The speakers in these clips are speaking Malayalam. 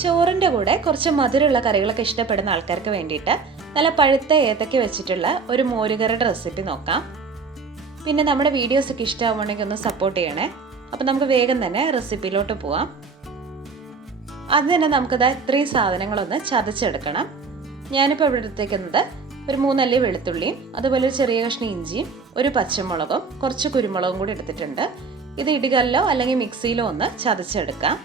ചോറിൻ്റെ കൂടെ കുറച്ച് മധുരമുള്ള കറികളൊക്കെ ഇഷ്ടപ്പെടുന്ന ആൾക്കാർക്ക് വേണ്ടിയിട്ട് നല്ല പഴുത്ത ഏത്തക്ക വെച്ചിട്ടുള്ള ഒരു മോരുകറിയുടെ റെസിപ്പി നോക്കാം. പിന്നെ നമ്മുടെ വീഡിയോസൊക്കെ ഇഷ്ടമാവുകയാണെങ്കിൽ ഒന്ന് സപ്പോർട്ട് ചെയ്യണേ. അപ്പം നമുക്ക് വേഗം തന്നെ റെസിപ്പിയിലോട്ട് പോവാം. അത് തന്നെ നമുക്കിത് ഇത്രയും സാധനങ്ങളൊന്ന് ചതച്ചെടുക്കണം. ഞാനിപ്പോൾ ഇവിടെ എടുത്തേക്കുന്നത് ഒരു 3 അല്ലി വെളുത്തുള്ളിയും അതുപോലെ ഒരു ചെറിയ കഷ്ണം ഇഞ്ചിയും ഒരു പച്ചമുളകും കുറച്ച് കുരുമുളകും കൂടി എടുത്തിട്ടുണ്ട്. ഇത് ഇടികല്ലോ അല്ലെങ്കിൽ മിക്സിയിലോ ഒന്ന് ചതച്ചെടുക്കാം.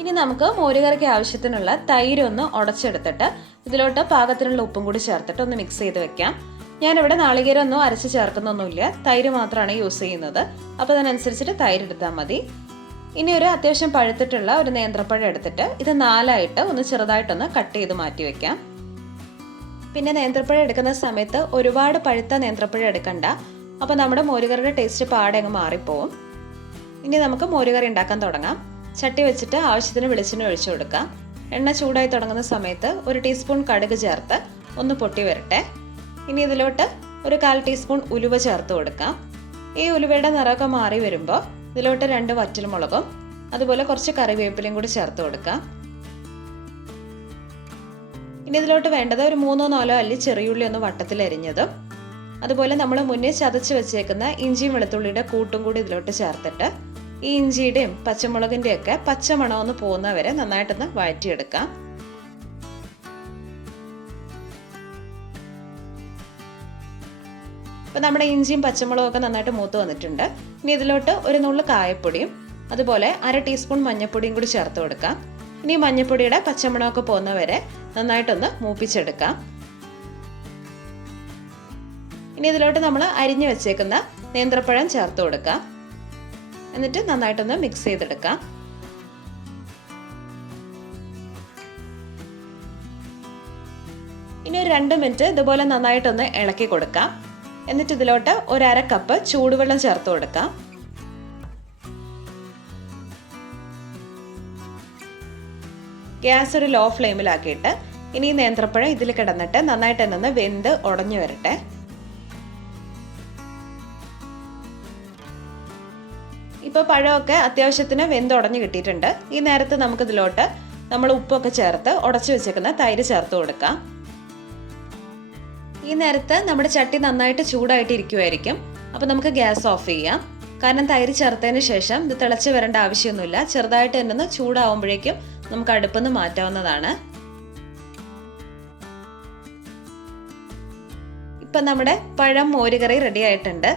ഇനി നമുക്ക് മോരുകറിക്ക് ആവശ്യത്തിനുള്ള തൈര് ഒന്ന് ഉടച്ചെടുത്തിട്ട് ഇതിലോട്ട് പാകത്തിനുള്ള ഉപ്പും കൂടി ചേർത്തിട്ട് ഒന്ന് മിക്സ് ചെയ്ത് വെക്കാം. ഞാനിവിടെ നാളികേരം ഒന്നും അരച്ച് ചേർക്കുന്നൊന്നുമില്ല, തൈര് മാത്രമാണ് യൂസ് ചെയ്യുന്നത്. അപ്പോൾ അതിനനുസരിച്ചിട്ട് തൈര് എടുത്താൽ മതി. ഇനി ഒരു അത്യാവശ്യം പഴുത്തിട്ടുള്ള ഒരു നേന്ത്രപ്പഴം എടുത്തിട്ട് ഇത് 4ആയിട്ട് ഒന്ന് ചെറുതായിട്ടൊന്ന് കട്ട് ചെയ്ത് മാറ്റി വെക്കാം. പിന്നെ നേന്ത്രപ്പഴം എടുക്കുന്ന സമയത്ത് ഒരുപാട് പഴുത്ത നേന്ത്രപ്പഴം എടുക്കണ്ട, അപ്പോൾ നമ്മുടെ മോരുകറിയുടെ ടേസ്റ്റ് പാടെ അങ്ങ് മാറിപ്പോവും. ഇനി നമുക്ക് മോരുകറി ഉണ്ടാക്കാൻ തുടങ്ങാം. ചട്ടി വെച്ചിട്ട് ആവശ്യത്തിന് വെളിച്ചെണ്ണ ഒഴിച്ചു കൊടുക്കാം. എണ്ണ ചൂടായി തുടങ്ങുന്ന സമയത്ത് ഒരു ടീസ്പൂൺ കടുക് ചേർത്ത് ഒന്ന് പൊട്ടി വരട്ടെ. ഇനി ഇതിലോട്ട് ഒരു 1/4 ടീസ്പൂൺ ഉലുവ ചേർത്ത് കൊടുക്കാം. ഈ ഉലുവയുടെ നിറമൊക്കെ മാറി വരുമ്പോൾ ഇതിലോട്ട് 2 വറ്റൽമുളകും അതുപോലെ കുറച്ച് കറിവേപ്പിലയും കൂടി ചേർത്ത് കൊടുക്കാം. ഇനി ഇതിലോട്ട് വേണ്ടത് ഒരു 3-4 അല്ലി ചെറിയുള്ളി ഒന്ന് വട്ടത്തിൽ അരിഞ്ഞതും അതുപോലെ നമ്മൾ മുന്നേ ചതച്ച് വെച്ചേക്കുന്ന ഇഞ്ചിയും വെളുത്തുള്ളിയുടെ കൂട്ടും കൂടി ഇതിലോട്ട് ചേർത്തിട്ട് ഈ ഇഞ്ചിയുടെയും പച്ചമുളകിൻ്റെയും ഒക്കെ പച്ചമണം ഒന്ന് പോകുന്നവരെ നന്നായിട്ടൊന്ന് വഴറ്റിയെടുക്കാം. ഇപ്പം നമ്മുടെ ഇഞ്ചിയും പച്ചമുളകും ഒക്കെ നന്നായിട്ട് മൂത്ത് വന്നിട്ടുണ്ട്. ഇനി ഇതിലോട്ട് ഒരു നുള്ളു കായപ്പൊടിയും അതുപോലെ 1/2 ടീസ്പൂൺ മഞ്ഞൾപ്പൊടിയും കൂടി ചേർത്ത് കൊടുക്കാം. ഇനി മഞ്ഞൾപ്പൊടിയുടെ പച്ചമണമൊക്കെ പോകുന്നവരെ നന്നായിട്ടൊന്ന് മൂപ്പിച്ചെടുക്കാം. ഇനി ഇതിലോട്ട് നമ്മൾ അരിഞ്ഞു വെച്ചേക്കുന്ന നേന്ത്രപ്പഴം ചേർത്ത് കൊടുക്കാം. എന്നിട്ട് നന്നായിട്ടൊന്ന് മിക്സ് ചെയ്തെടുക്കാം. ഇനി ഒരു 2 മിനിറ്റ് ഇതുപോലെ നന്നായിട്ടൊന്ന് ഇളക്കി കൊടുക്കാം. എന്നിട്ട് ഇതിലോട്ട് ഒരു 1/2 കപ്പ് ചൂടുവെള്ളം ചേർത്ത് കൊടുക്കാം. ഗ്യാസ് ഒരു ലോ ഫ്ലെയിമിലാക്കിയിട്ട് ഇനി നേന്ത്രപ്പഴം ഇതിൽ കിടന്നിട്ട് നന്നായിട്ട് തന്നെ വെന്ത് ഉടഞ്ഞു വരട്ടെ. ഇപ്പോൾ പഴമൊക്കെ അത്യാവശ്യത്തിന് വെന്തുടഞ്ഞ് കിട്ടിയിട്ടുണ്ട്. ഈ നേരത്ത് നമുക്കിതിലോട്ട് നമ്മൾ ഉപ്പൊക്കെ ചേർത്ത് ഉടച്ചു വെച്ചേക്കുന്ന തൈര് ചേർത്ത് കൊടുക്കാം. ഈ നേരത്ത് നമ്മുടെ ചട്ടി നന്നായിട്ട് ചൂടായിട്ട് ഇരിക്കുമായിരിക്കും. അപ്പോൾ നമുക്ക് ഗ്യാസ് ഓഫ് ചെയ്യാം. കാരണം തൈര് ചേർത്തതിന് ശേഷം ഇത് തിളച്ച് വരേണ്ട ആവശ്യമൊന്നുമില്ല. ചെറുതായിട്ട് തന്നെ ചൂടാവുമ്പോഴേക്കും നമുക്ക് അടുപ്പിൽ നിന്ന് മാറ്റാവുന്നതാണ്. ഇപ്പം നമ്മുടെ പഴം മോരുകറി റെഡി ആയിട്ടുണ്ട്.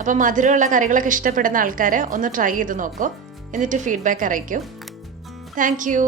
അപ്പോൾ മധുരമുള്ള കറികളൊക്കെ ഇഷ്ടപ്പെടുന്ന ആൾക്കാർ ഒന്ന് ട്രൈ ചെയ്ത് നോക്കൂ. എന്നിട്ട് ഫീഡ്ബാക്ക് അറിയിക്കൂ. Thank you.